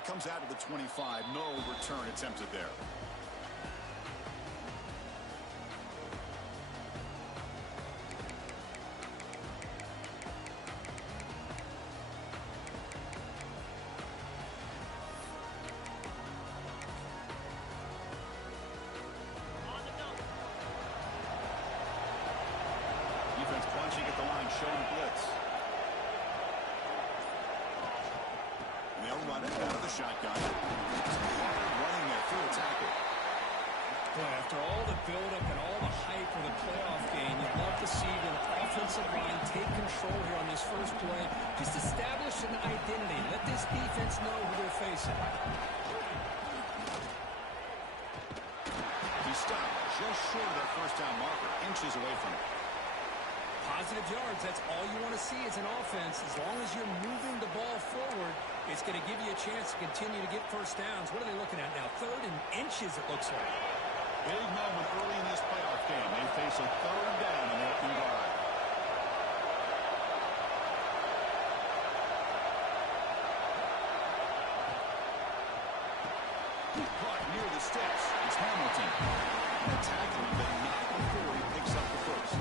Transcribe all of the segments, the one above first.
It comes out of the 25. No return attempted there. Defense punching at the line, showing blitz. They'll run it out of the shotgun. Running there through a tackle. Boy, after all the buildup and all the hype for the playoff game, you'd love to see the offensive line take control here on this first play. Just establish an identity. Let this defense know who they're facing. He stopped just short of that first down marker, inches away from it. Positive yards, that's all you want to see as an offense. As long as you're moving the ball forward, it's going to give you a chance to continue to get first downs. What are they looking at now? 3rd and inches, it looks like. Big moment early in this playoff game. They face a 3rd down on the opening drive. Caught near the sticks. It's Hamilton. The tackle, but not before he picks up the first.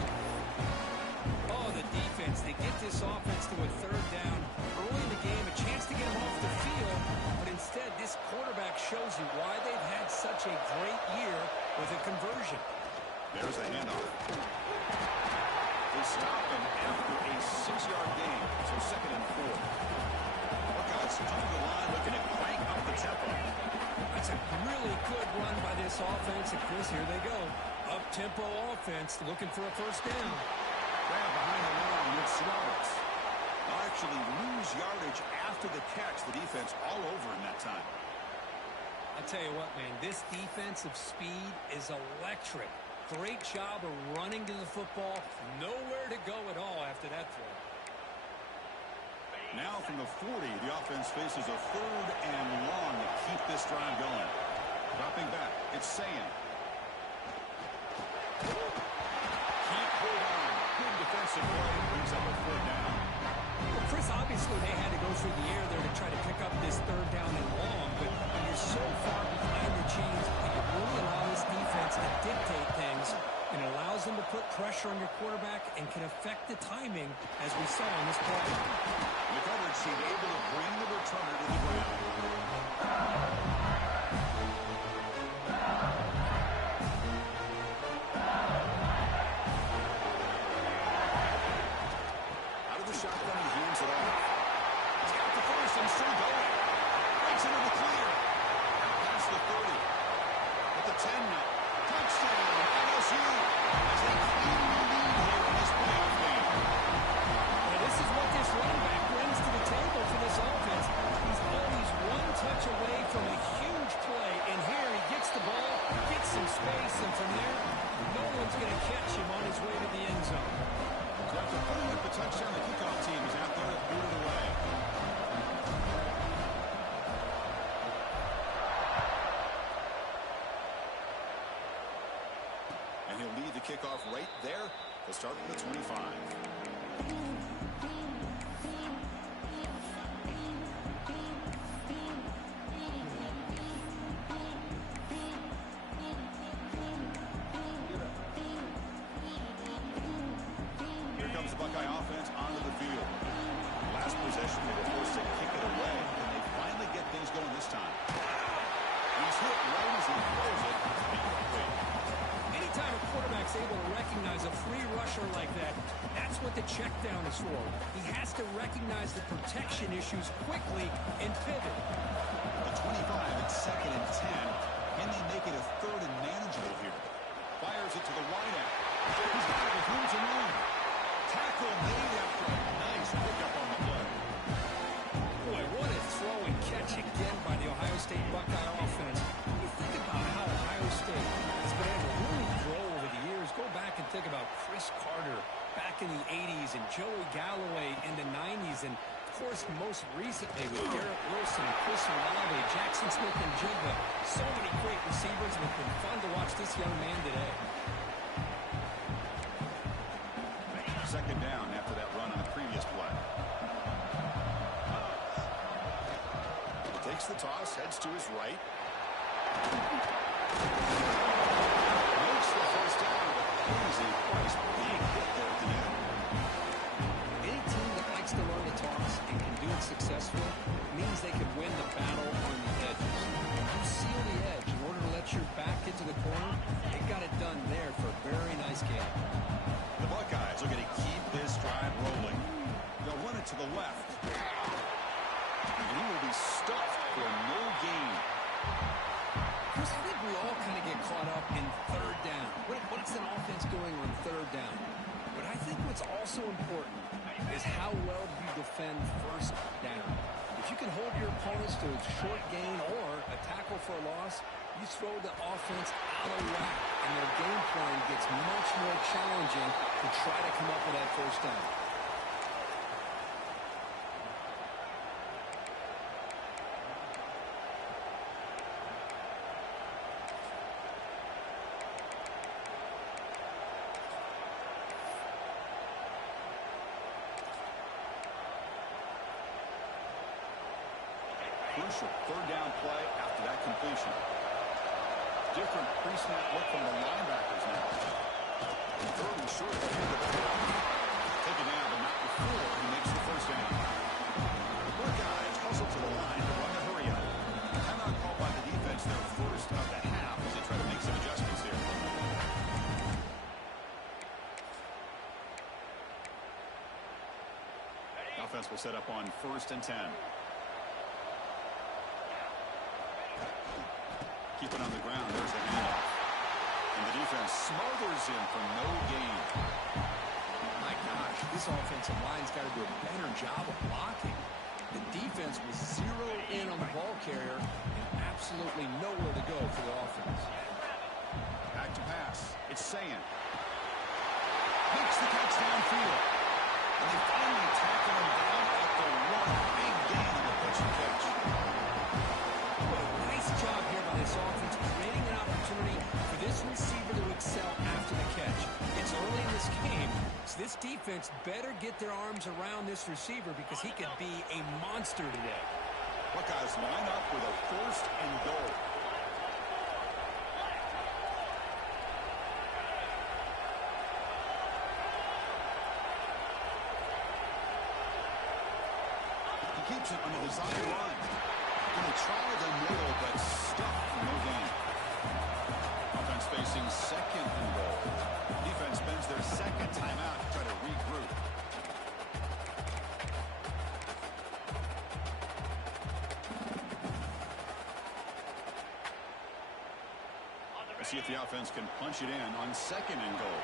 Oh, the defense. They get this offense to a 3rd down early in the game, a chance to get them off the field, but instead this quarterback shows you why they've had such a great year with a conversion. There's a handoff. They stop him after a 6-yard gain, so 2nd and 4. Buckeyes under the line looking to crank up the tempo. That's a really good run by this offense, and Chris, here they go. Up-tempo offense looking for a first down. Grab behind the line with Suarez. They'll actually lose yardage after the catch. The defense all over him that time. I'll tell you what, man, this defensive speed is electric. Great job of running to the football. Nowhere to go at all after that throw. Now from the 40, the offense faces a 3rd and long to keep this drive going. Dropping back, it's Sayan. Can't hold on. Good defensive play. Brings up a 4th down. Well, Chris, obviously they had to go through the air there to try to pick up this 3rd down and long, but when you're so far behind the chains, you really allow this defense to dictate things, and it allows them to put pressure on your quarterback and can affect the timing, as we saw in this play. The coverage team able to bring the returner to the ground. Shotgun, he hands it off. He's got the first and still going. Breaks into the clear. Past the 30. At the 10 now. Touchdown, LSU. As they claim the lead here in this playoff game. Well, this is what this running back brings to the table for this offense. He's always one touch away from a huge play, and here he gets the ball, gets some space, and from there, no one's going to catch him on his way to the end zone. So after putting up the touchdown, the kickoff team is out there to boot it away. And he'll lead the kickoff right there. They'll start with the 25. Buckeye offense onto the field. Last possession, they were forced to kick it away, and they finally get things going this time. He's hit right as he throws it. Anytime a quarterback's able to recognize a free rusher like that, that's what the check down is for. He has to recognize the protection issues quickly and pivot. The 25 at 2nd and 10. Can they make it a 3rd and manageable here? Fires it to the wideout. He's got it with room to run. Tackle made after a nice pickup on the play. Boy, what a throw and catch again by the Ohio State Buckeye offense. You think about how Ohio State has been able to really grow over the years. Go back and think about Chris Carter back in the 80s and Joey Galloway in the 90s. And, of course, most recently with Garrett Wilson, Chris Olave, Jackson Smith, and Jigba. So many great receivers, and it's been fun to watch this young man today. 2nd down after that run on the previous play. They'll take Takes the toss, heads to his right. Makes the first down, but pays a price. Big hit there at the end. Any team that likes to run the toss and can do it successfully means they can win the battle on the edges. You seal the edge in order to let your back get to the corner. They got it done there for a very nice game. The Buckeyes are going to keep this drive rolling. They'll run it to the left. And he will be stuffed for no gain. Chris, I think we all kind of get caught up in third down. What's an offense doing on third down? But I think what's also important is how well you defend first down. If you can hold your opponents to a short gain or a tackle for a loss, you throw the offense out of whack, and their game plan gets much more challenging to try to come up with that first down. Crucial third down play after that completion. Different pre-snap look from the linebackers now. Third and short. Take it down, but not before he makes the first down. The Buckeyes hustle to the line to run the hurry up. Timeout called by the defense their first of the half as they try to make some adjustments here. Offense will set up on 1st and 10. Keep it on the ground. There's the handoff. And the defense smothers him for no gain. My gosh, this offensive line's got to do a better job of blocking. The defense was zeroed in on the ball carrier and absolutely nowhere to go for the offense. Back to pass. It's Sayan. Makes the catch downfield. And they finally tackle him down at the one. Big gain on the pitch and catch. Nice job here by this offense, creating an opportunity for this receiver to excel after the catch. It's early in this game, so this defense better get their arms around this receiver because he could be a monster today. Buckeyes line up with a 1st and goal. He keeps it on the design line. Going to try the middle, but stuck for no gain. Offense facing 2nd and goal. Defense spends their 2nd timeout to try to regroup. Let's see if the offense can punch it in on 2nd and goal.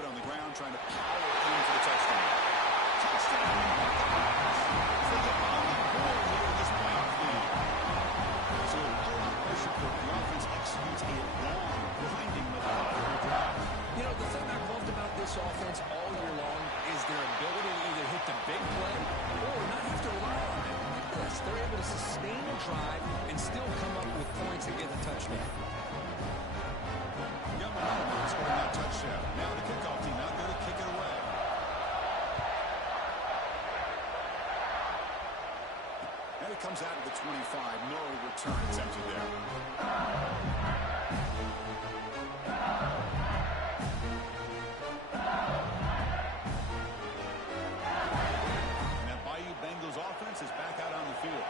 On the ground, trying to power in for the touchdown. Touchdown! They get on the board here in this playoff game. So a lot of pressure for the offense executes a long, blinding drive. You know, the thing I've loved about this offense all year long is their ability to either hit the big play or not have to rely on it. Look at this. They're able to sustain a drive and still come up with points and get the touchdown. Scoring that touchdown. Now the kickoff team out there to kick it away. And it comes out of the 25. No return attempted there. And that Bayou Bengals offense is back out on the field.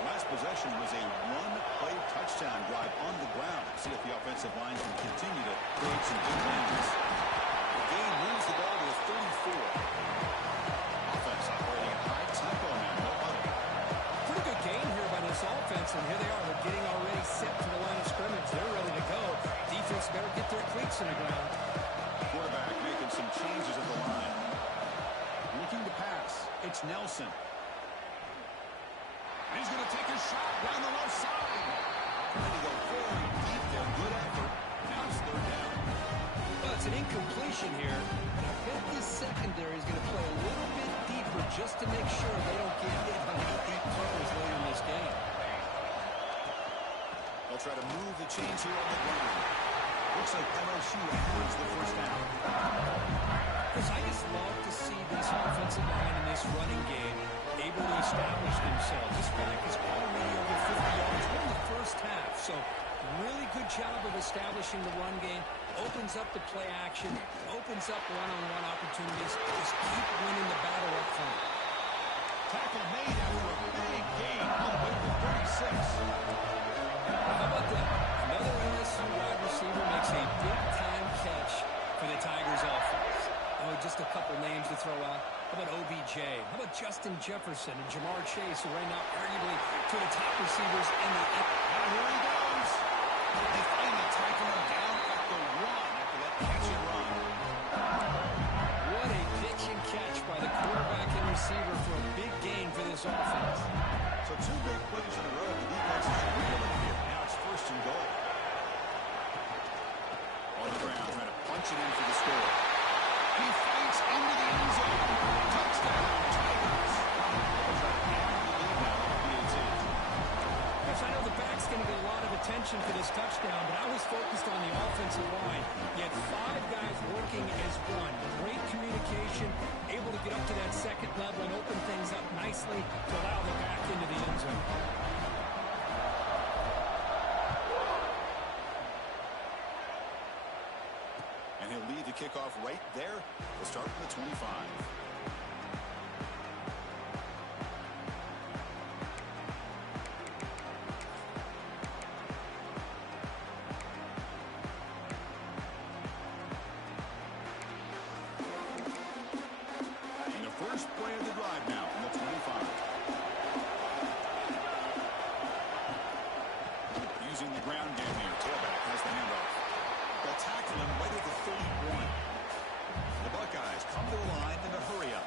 The last possession was a one-play touchdown drive on the ground. See if the offensive line can continue to create some big wins. The game moves the ball to a 34. Offense operating at high tempo now. No huddle. Pretty good game here by this offense, and here they are. They're getting already set for the line of scrimmage. They're ready to go. Defense better get their cleats in the ground. Quarterback making some changes at the line. Looking to pass. It's Nelson. He's going to take a shot down the left side. Trying to go very deep there. Good effort. Now it's 3rd down. Well, it's an incompletion here. And I bet this secondary is going to play a little bit deeper just to make sure they don't get hit by any deep throws later in this game. They'll try to move the chains here on the ground. Looks like LSU has the first down. Chris, I just love to see this offensive line and this running game able to establish themselves. This back is already over 50 yards in the first half. So really good job of establishing the run game. Opens up the play action. Opens up one-on-one opportunities. Just keep winning the battle up front. Tackle made after a big gain all the way to 36. How about that? Another LSU wide receiver makes a big-time catch for the Tigers offense. Oh, just a couple names to throw out. How about OBJ? How about Justin Jefferson and Jamar Chase, who right now arguably two of the top receivers in the NFL. And here he goes. They finally tackle him down at the 1 after that catch and run. What a pitch and catch by the quarterback and receiver for a big gain for this offense. So 2 big plays in a row. The defense is reeling here. Now it's 1st and goal. On the ground, trying to punch it in for the score. He fights into the end zone. Touchdown, Tigers. They'll try to add to the lead now on PAT. Yes, I know the back's going to get a lot of attention for this touchdown, but I was focused on the offensive line. You had 5 guys working as one. Great communication, able to get up to that second level and open things up nicely to allow the back into the end zone. And he'll lead the kickoff right there. We'll start from the 25. And the first play of the drive now from the 25. Using the ground game here. Tailback has the handoff. They'll tackle him right at the 31. The Buckeyes come to the line in a hurry up.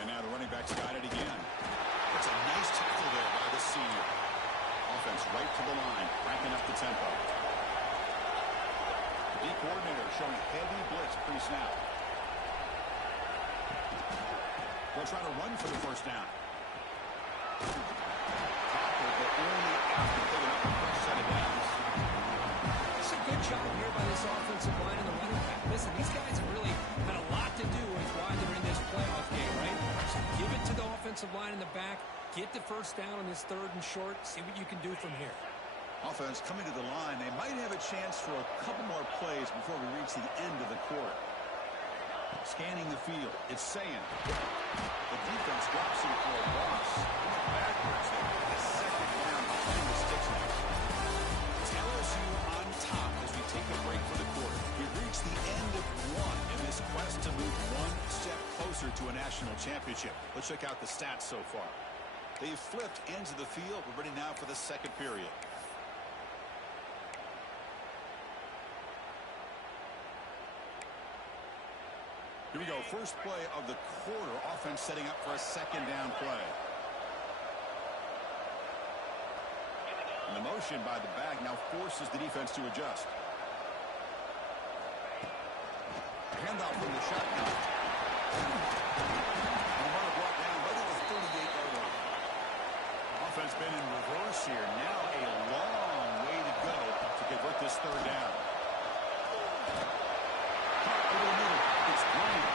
And now the running back's got it again. It's a nice tackle there by the senior. Offense right to the line, cranking up the tempo. The D coordinator showing heavy blitz pre-snap. They'll try to run for the first down. Only after picking up the first set of downs. It's a good job here by this offensive line and the running back. Listen, these guys have really had a lot to do with why they're in this playoff game, right? So give it to the offensive line in the back. Get the first down on this 3rd and short. See what you can do from here. Offense coming to the line. They might have a chance for a couple more plays before we reach the end of the quarter. Scanning the field. It's saying the defense drops him for a loss. Backwards. The second down behind the sticks now. It's LSU on top as we take a break for the quarter. We've reached the end of 1 in this quest to move 1 step closer to a national championship. Let's check out the stats so far. They've flipped ends of the field. We're ready now for the second period. Here we go. First play of the quarter. Offense setting up for a second down play. And the motion by the back now forces the defense to adjust. Handoff from the shotgun. And the runner brought down right at the 38-yard line. Offense been in reverse here. Now a long way to go to convert this 3rd down. Over the middle. It's Green.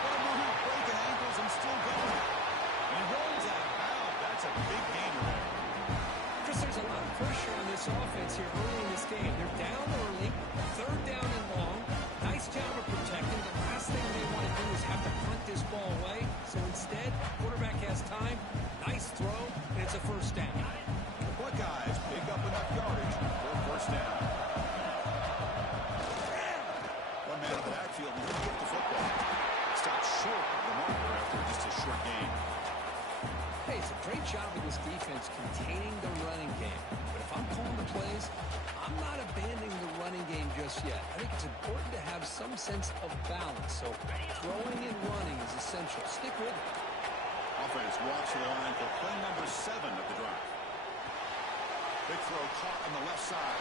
What a move. Breaking ankles and still going. And he rolls out of bounds. That's a big gainer there. Chris, there's a lot of pressure on this offense here early in this game. They're down early, 3rd down and long. Nice job of protecting. The last thing they want to do is have to punt this ball away. So instead, quarterback has time. Nice throw, and it's a first down. The Buckeyes pick up enough yardage for a first down. One man in the backfield and he'll get the football. Stopped short of the marker after just a short gain. Hey, it's a great job of this defense containing the running game. But if I'm calling the plays, I'm not abandoning the running game just yet. I think it's important to have some sense of balance. So throwing and running is essential. Stick with it. Offense walks to the line for play number 7 of the drive. Big throw caught on the left side.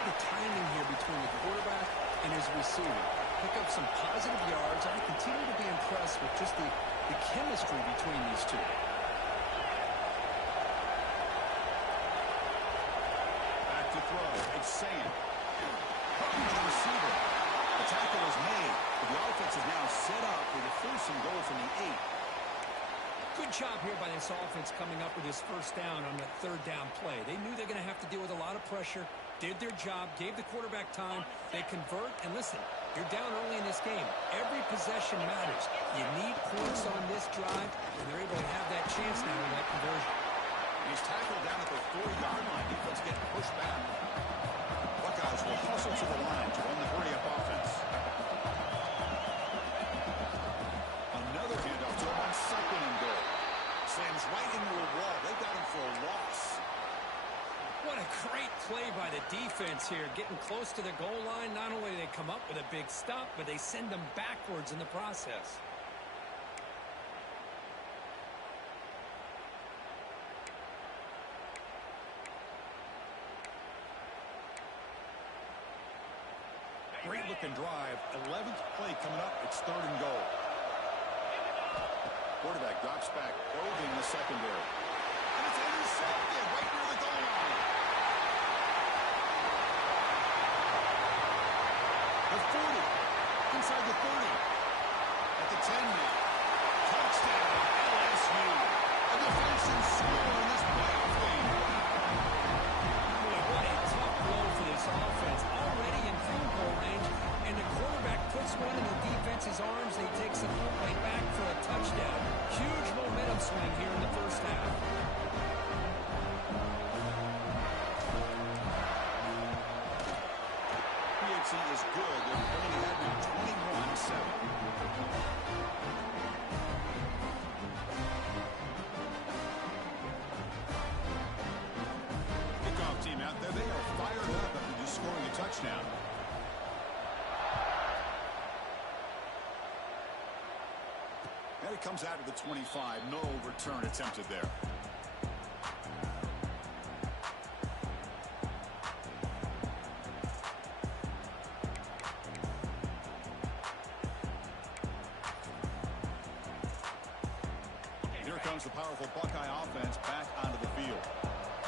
The timing here between the quarterback and his receiver. Pick up some positive yards. I continue to be impressed with just the chemistry between these two. from the 8. Good job here by this offense coming up with this first down on the third down play. They knew they're going to have to deal with a lot of pressure, did their job, gave the quarterback time. They convert, and listen, you're down early in this game. Every possession matters. You need points on this drive, and they're able to have that chance now with that conversion. He's tackled down at the 4-yard line. Defense getting pushed back. Buckeyes will hustle to the line to run the hurry-up offense. Another handoff to him on 2nd and goal. Slams right into a wall. They got him for a loss. What a great play by the defense here. Getting close to the goal line, not only do they come up with a big stop, but they send them backwards in the process. Great looking drive. 11th play coming up. It's 3rd and goal. Quarterback drops back, probing the secondary. And it's intercepted right near the goal line. The 40. Inside the 30. At the 10 now. Touchdown, LSU. A defensive score in this playoff game. Boy, what a tough blow for this offense. Already in field goal range, and the quarterback puts one in the defense's arms, and he takes it all the way back for a touchdown. Huge momentum swing here in the first half. PHC is good. They're only had now 21-7. Kickoff team out there. They are fired up after just scoring a touchdown. And it comes out of the 25. No return attempted there. Here comes the powerful Buckeye offense back onto the field.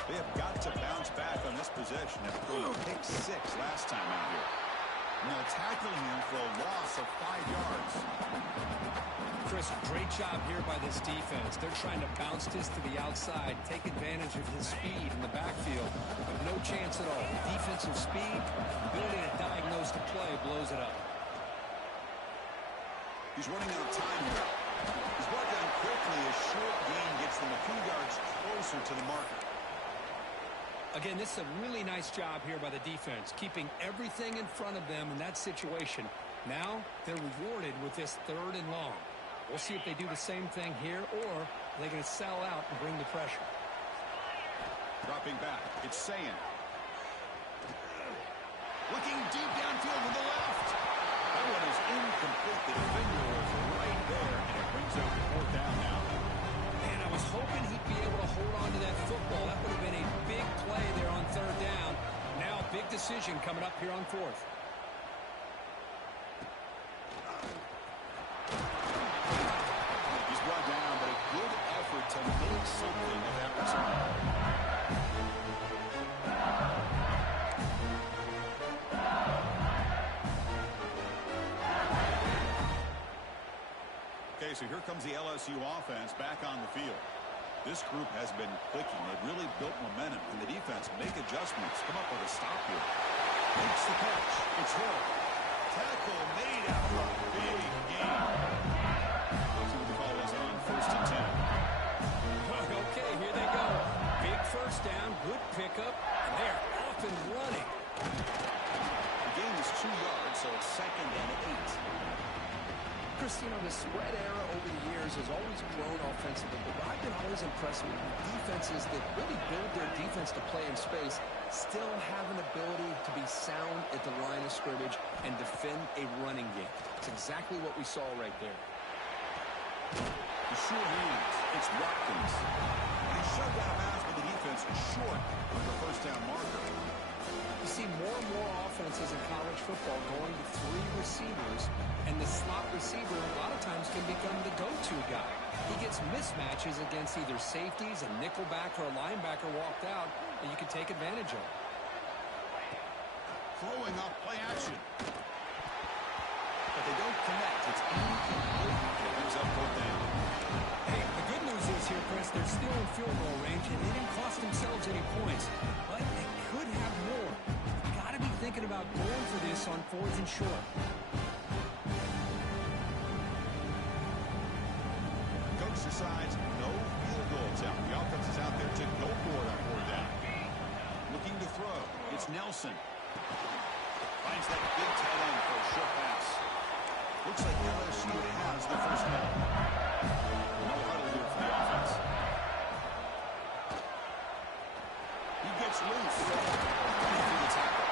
They have got to bounce back on this possession after throwing a pick 6 last time out here. Now tackling him for a loss of 5 yards. Chris, great job here by this defense. They're trying to bounce this to the outside, take advantage of his speed in the backfield, but no chance at all. Defensive speed, ability to diagnose the play, blows it up. He's running out of time here. He's brought down quickly. A short gain gets them a few yards closer to the marker. Again, this is a really nice job here by the defense, keeping everything in front of them in that situation. Now they're rewarded with this 3rd and long. We'll see if they do the same thing here, or are they going to sell out and bring the pressure. Dropping back, it's Sayan. Looking deep downfield to the left. That one is incomplete. The defender was right there, and it brings up 4th down now. Man, I was hoping he'd be able to hold on to that football. That would have been a big play there on 3rd down. Now, big decision coming up here on 4th. He's brought down, but a good effort to make something of that return. Okay, so here comes the LSU offense back on the field. This group has been clicking. They've really built momentum, and the defense make adjustments. Come up with a stop here. Makes the catch. It's Hill. Tackle made after a big gain. Let's see what the call is on 1st and 10. Okay, here they go. Big first down, good pickup, and they're off and running. The gain is 2 yards, so it's 2nd and 8. Chris, you know, the spread era over the years has always grown offensively, but I've been always impressed with defenses that really build their defense to play in space, still have an ability to be sound at the line of scrimmage and defend a running game. It's exactly what we saw right there. The short hands. It's Watkins. And he's shoved out of bounds, but the defense is short of the 1st down marker. You see more and more offenses in college football going to 3 receivers, and the slot receiver a lot of times can become the go-to guy. He gets mismatches against either safeties, a nickelback, or a linebacker walked out that you can take advantage of. Throwing up play action. But they don't connect. It's incomplete. It brings up 4th in field goal range, and they didn't cost themselves any points. But they could have more. Got to be thinking about going for this on 4th and short. Coach decides no field goal attempt. The offense is out there to go for it on 4th down. Looking to throw. It's Nelson. Finds that big tight end for a short pass. Looks like LSU has the first down. No huddle here for the offense. He gets loose. Running through the tackle.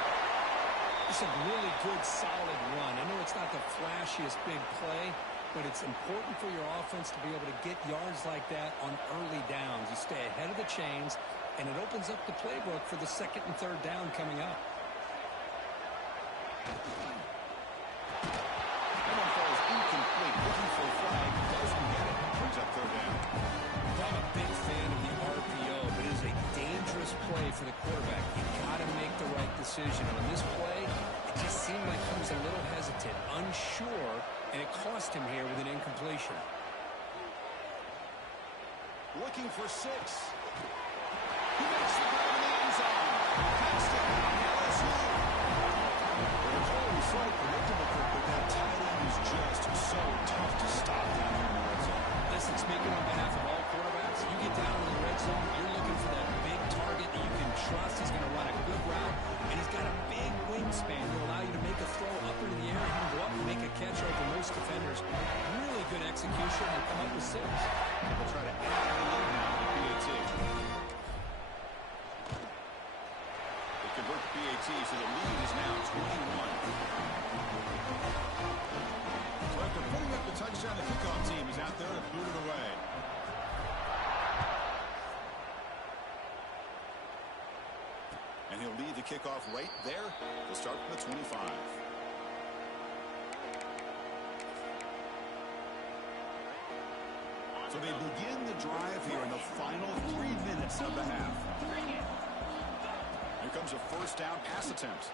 It's a really good, solid run. I know it's not the flashiest big play, but it's important for your offense to be able to get yards like that on early downs. You stay ahead of the chains, and it opens up the playbook for the 2nd and 3rd down coming up. That one falls incomplete. Looking for a flag. Doesn't get it. Brings up 3rd down. I'm a big fan of the RPO, but it is a dangerous play for the quarterback. You got to make the right decision. And on this play, it just seemed like he was a little hesitant, unsure, and it cost him here with an incompletion. Looking for 6. He makes the grab in the end zone. Touchdown, LSU. It's always so predictable, but that tight end is just so tough to stop down here in the red zone. Listen, speaking on behalf of all quarterbacks, you get down in the red zone, you're looking for that big target that you can trust. He's going to run a good route, and he's got a big wingspan to allow you to make a throw up into the air. He can go up and make a catch over most defenders. Really good execution and come up with 6. We'll try to add the lead now to PAT. They convert to PAT, so the lead is now 21. So after putting up the touchdown, the kickoff team is out there to boot it away. And he'll lead the kickoff right there. He'll start from the 25. So they begin the drive here in the final 3 minutes of the half. Here comes a 1st down pass attempt.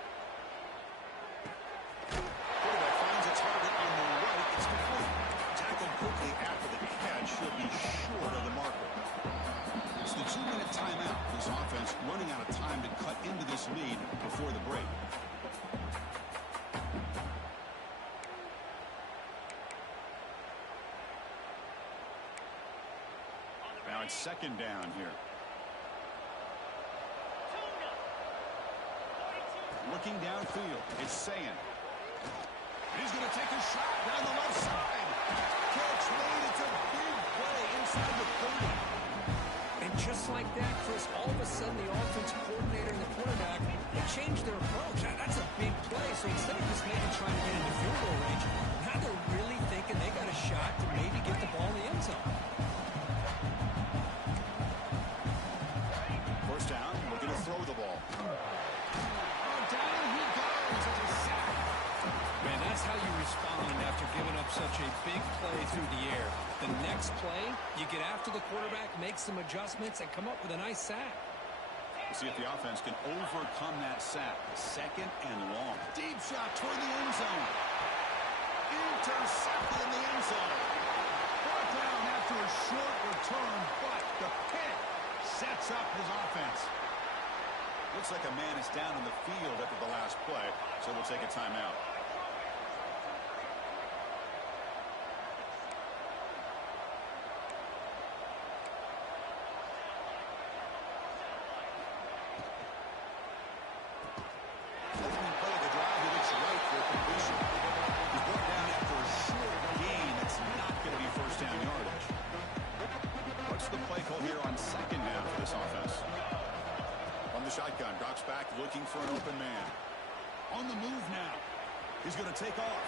Quarterback finds a target on the right. It's complete. Tackled quickly after the catch. He'll be short of the marker. It's the 2-minute timeout. This offense running out of time to cut into this lead before the break. Now it's 2nd down here. Looking downfield, it's Sayan. He's going to take a shot down the left side. Catch made. It's a big play inside the 30. And just like that, Chris, all of a sudden the offensive coordinator and the quarterback, they changed their approach. That's a big play. So instead of just maybe trying to get into field goal range, now they're really thinking they got a shot to maybe get the ball in the end zone. 1st down, looking to throw the ball. Down he goes. It's a sack. Man, that's how you respond after giving up such a big play through the air. The next play, you get after the quarterback, make some adjustments, and come up with a nice sack. We'll see if the offense can overcome that sack. 2nd and long. Deep shot toward the end zone. Intercepted in the end zone. Brought down after a short return, but the pick sets up his offense. Looks like a man is down on the field after the last play, so we'll take a timeout. Opening play of the drive, he looks right for a completion. He's brought down after a short gain. That's not going to be 1st down yardage. What's the play call here on 2nd down for this offense? On the shotgun, drops back, looking for an open man. On the move now. He's going to take off.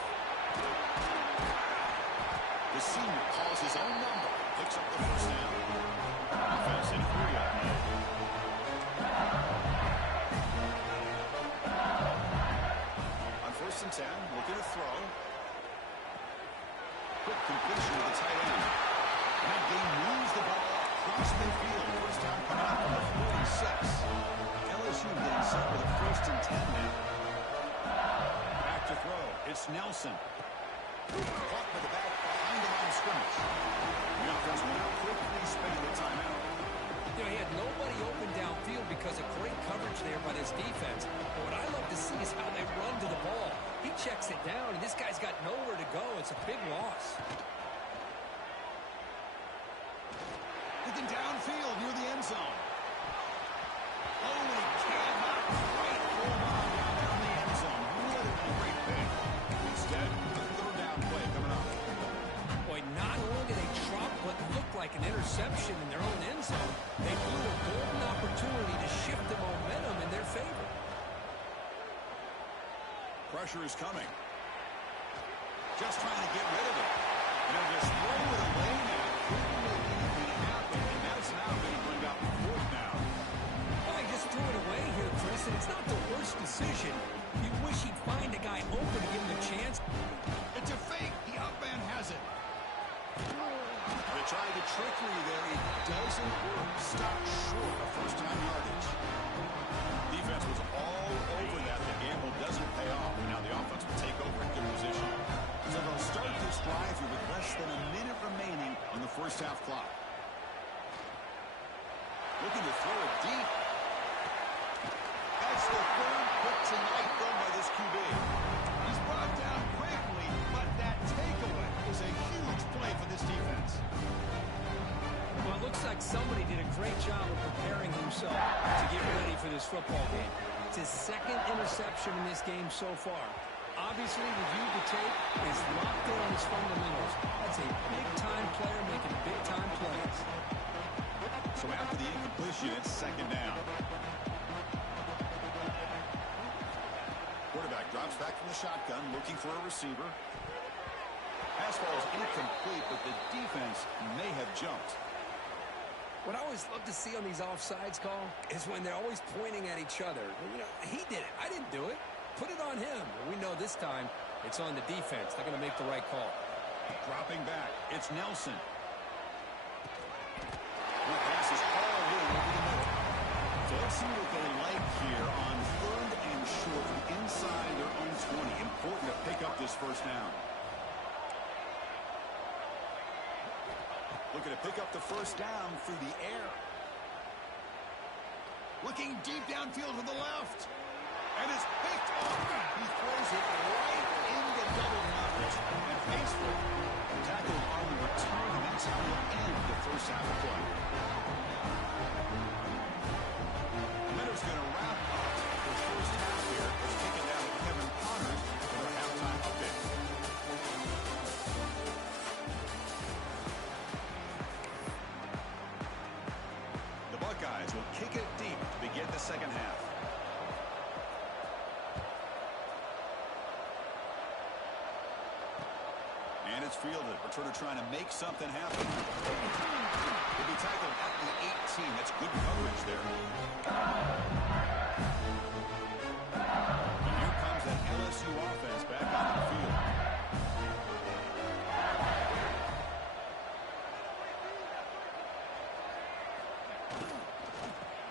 The senior calls his own number. Picks up the 1st down. Offense in hurry up mode. On 1st and 10, looking to throw. Quick completion to the tight end. And that game moves the ball across midfield. 1st down coming out from the 46. LSU getting set with a 1st and 10 now. Back to throw. It's Nelson. Caught by the back behind the line of scrimmage. The offense will now quickly spend the timeout. nowhere to go. It's a big loss. Looking downfield near the end zone. Oh, he cannot quite hold on down there in the end zone. Would have been a great pick. Instead, the third down play coming up. Boy, not only did they drop what looked like an interception in their own end zone, they blew a golden opportunity to shift the momentum in their favor. Pressure is coming. Just trying to get rid of it. And they'll just throw it away now. Couldn't make anything happen. And that's now going to bring up fourth down. Well, he just threw it away here, Chris, and it's not the worst decision. You wish he'd find a guy open to give him a chance. It's a fake. The up man has it. They tried the trickery there. It doesn't work. Stop short of first-time yardage. Defense was all over that. The gamble doesn't pay off. And now the offense will take over in good position. So they'll start this drive here with less than a minute remaining on the first half clock. Looking to throw it deep. That's the third pick tonight thrown by this QB. He's brought down quickly, but that takeaway is a huge play for this defense. Well, it looks like somebody did a great job of preparing himself to get ready for this football game. It's his second interception in this game so far. Obviously, reviewed the tape, is locked in on his fundamentals. That's a big-time player making big-time plays. So after the incompletion, it's second down. Quarterback drops back from the shotgun, looking for a receiver. Pass ball is incomplete, but the defense may have jumped. What I always love to see on these offsides call is when they're always pointing at each other. You know, he did it. I didn't do it. Put it on him. We know this time it's on the defense. They're going to make the right call. Dropping back. It's Nelson. That pass is all in over the middle. So let's see what they like here on third and short from inside their own 20. Important to pick up this first down. Looking to pick up the first down through the air. Looking deep downfield to the left. And it's picked off. He throws it right into double coverage and pays for it. The tackle on the return, and that's how we'll end the first half of play. Minnows going to wrap up the first half here. Let's take it down to Kevin Connors for our halftime update. The Buckeyes will kick it deep to begin the second half. And it's fielded. Returner trying to make something happen. He'll be tackled at the 18. That's good coverage there. And here comes that LSU offense back onto the field.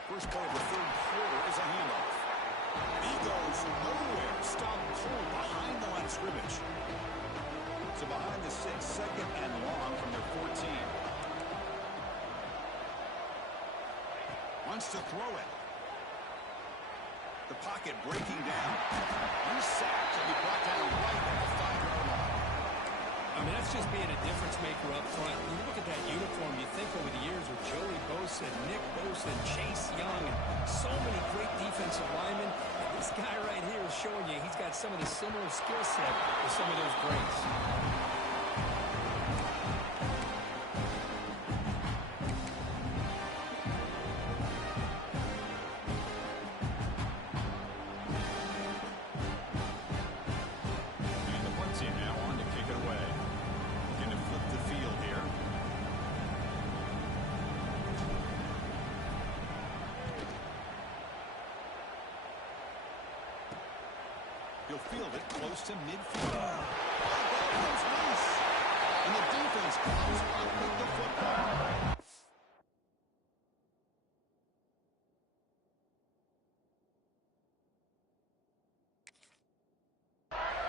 First play of the third quarter is a handoff. He goes nowhere. Stopped cold behind the line of scrimmage. So behind the 6, second and long from their 14. Wants to throw it. The pocket breaking down. He's sacked and he brought down right at the 5-yard line. I mean, that's just being a difference maker up front. You look at that uniform, you think over the years with Joey Bosa, Nick Bosa, and Chase Young, and so many great defensive linemen. And this guy right here is showing you he's got some of the similar skill set with some of those greats. He'll field it close to midfield. The ball comes loose. And the defense comes up with the football.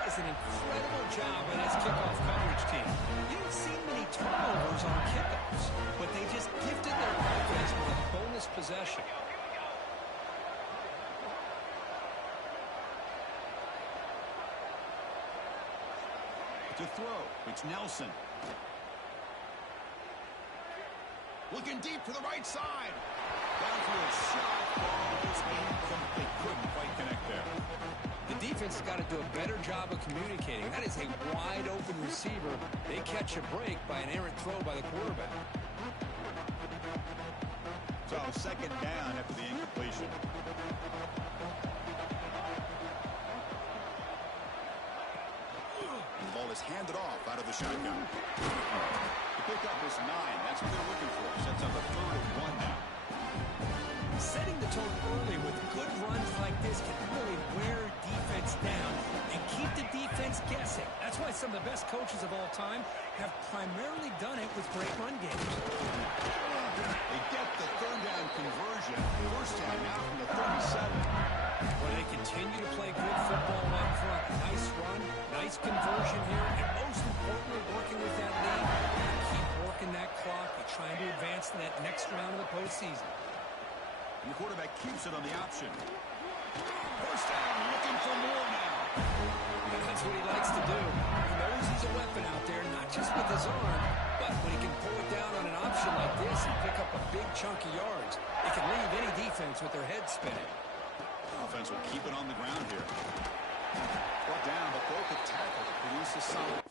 It's an incredible job by this kickoff coverage team. You don't see many turnovers on kickoffs, but they just gifted their offense with a bonus possession. To throw, it's Nelson. Looking deep to the right side. Down for a shot. Ball is incomplete. Couldn't quite connect there. The defense has got to do a better job of communicating. That is a wide-open receiver. They catch a break by an errant throw by the quarterback. So second down after the incompletion. And the ball is handed off out of the shotgun. The pickup is 9. That's what they're looking for. Sets up a 3rd and 1 now. Setting the tone early with good runs like this can really wear defense down and keep the defense guessing. That's why some of the best coaches of all time have primarily done it with great run games. They get the 3rd down conversion. 1st down now from the 37. Well, they continue to play good football up front. Nice run, nice conversion here, and most importantly, working with that lead. Keep working that clock. You're trying to advance to that next round of the postseason. And the quarterback keeps it on the option. 1st down, looking for more now. And that's what he likes to do. He knows he's a weapon out there, not just with his arm, but when he can pull it down on an option like this and pick up a big chunk of yards, it can leave any defense with their head spinning. Offense will keep it on the ground here. Brought down, but both the tackles produce a solid